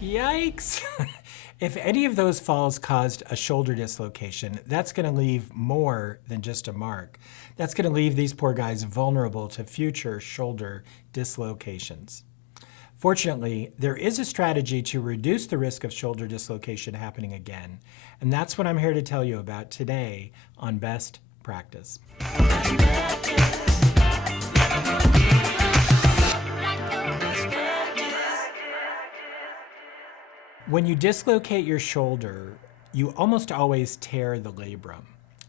Yikes! If any of those falls caused a shoulder dislocation, that's going to leave more than just a mark. That's going to leave these poor guys vulnerable to future shoulder dislocations. Fortunately, there is a strategy to reduce the risk of shoulder dislocation happening again, and that's what I'm here to tell you about today on Best Practice. When you dislocate your shoulder, you almost always tear the labrum.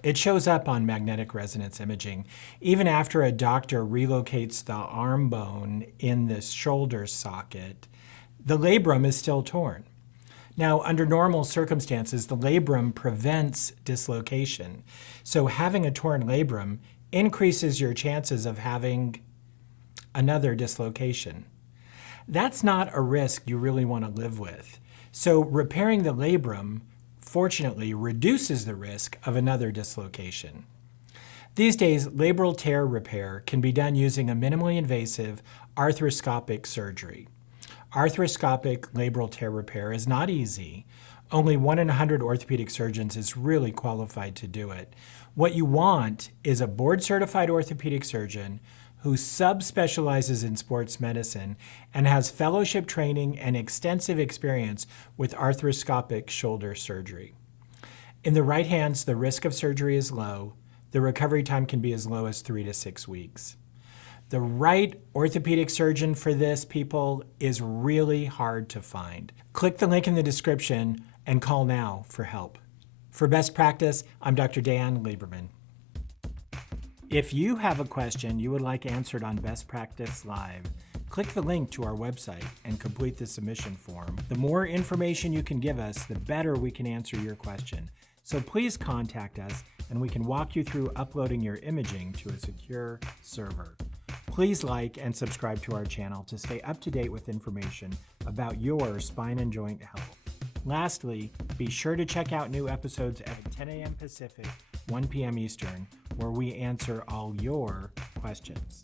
It shows up on magnetic resonance imaging. Even after a doctor relocates the arm bone in the shoulder socket, the labrum is still torn. Now, under normal circumstances, the labrum prevents dislocation. So having a torn labrum increases your chances of having another dislocation. That's not a risk you really want to live with. So repairing the labrum, fortunately, reduces the risk of another dislocation. These days, labral tear repair can be done using a minimally invasive arthroscopic surgery. Arthroscopic labral tear repair is not easy. Only 1 in 100 orthopedic surgeons is really qualified to do it. What you want is a board-certified orthopedic surgeon who subspecializes in sports medicine and has fellowship training and extensive experience with arthroscopic shoulder surgery. In the right hands, the risk of surgery is low. The recovery time can be as low as 3 to 6 weeks. The right orthopedic surgeon for this, people, is really hard to find. Click the link in the description and call now for help. For Best Practice, I'm Dr. Lieberman. If you have a question you would like answered on Best Practice Live, click the link to our website and complete the submission form. The more information you can give us, the better we can answer your question. So please contact us and we can walk you through uploading your imaging to a secure server. Please like and subscribe to our channel to stay up to date with information about your spine and joint health. Lastly, be sure to check out new episodes at 10 a.m. Pacific, 1 p.m. Eastern, where we answer all your questions.